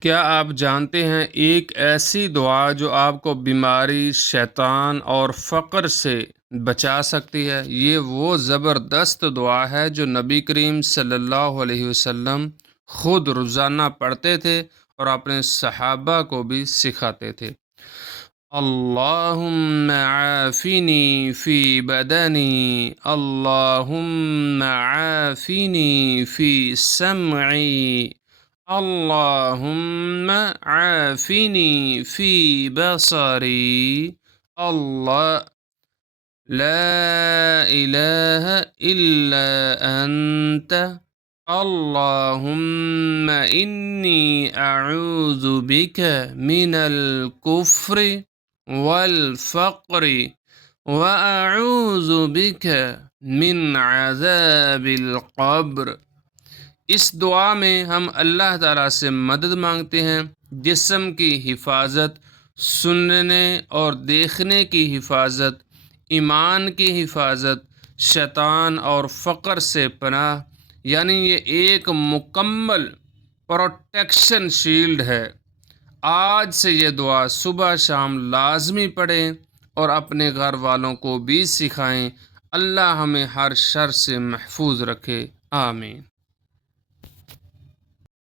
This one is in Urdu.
کیا آپ جانتے ہیں ایک ایسی دعا جو آپ کو بیماری، شیطان اور فقر سے بچا سکتی ہے؟ یہ وہ زبردست دعا ہے جو نبی کریم صلی اللہ علیہ وسلم خود روزانہ پڑھتے تھے اور اپنے صحابہ کو بھی سکھاتے تھے۔ اللہم عافنی فی بدنی، اللہم عافنی فی سمعی، اللہم عافنی فی بصری، اللہ لا الہ الا انت، اللہم انی اعوذ بک من الکفر والفقر واعوذ بک من عذاب القبر۔ اس دعا میں ہم اللہ تعالیٰ سے مدد مانگتے ہیں، جسم کی حفاظت، سننے اور دیکھنے کی حفاظت، ایمان کی حفاظت، شیطان اور فقر سے پناہ، یعنی یہ ایک مکمل پروٹیکشن شیلڈ ہے۔ آج سے یہ دعا صبح شام لازمی پڑھیں اور اپنے گھر والوں کو بھی سکھائیں۔ اللہ ہمیں ہر شر سے محفوظ رکھے، آمین۔